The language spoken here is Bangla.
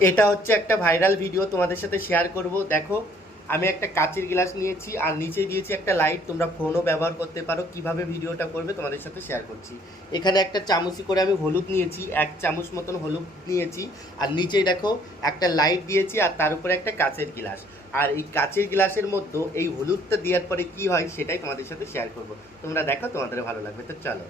এটা হচ্ছে একটা ভাইরাল ভিডিও তোমাদের সাথে শেয়ার করব। দেখো, আমি একটা কাচের গ্লাস নিয়েছি আর নিচে দিয়েছি একটা লাইট। তোমরা ফোনও ব্যবহার করতে পারো। কিভাবে ভিডিওটা করবে তোমাদের সাথে শেয়ার করছি। এখানে একটা চামচি করে আমি হলুদ নিয়েছি, 1 চামচ মতন হলুদ নিয়েছি। আর নিচেই দেখো একটা লাইট দিয়েছি আর তার উপরে একটা কাচের গ্লাস। আর এই কাচের গ্লাসের মধ্যে এই হলুদটা দেওয়ার পরে কি হয় সেটাই তোমাদের সাথে শেয়ার করব। তোমরা দেখো, তোমাদের ভালো লাগবে। তো চলো।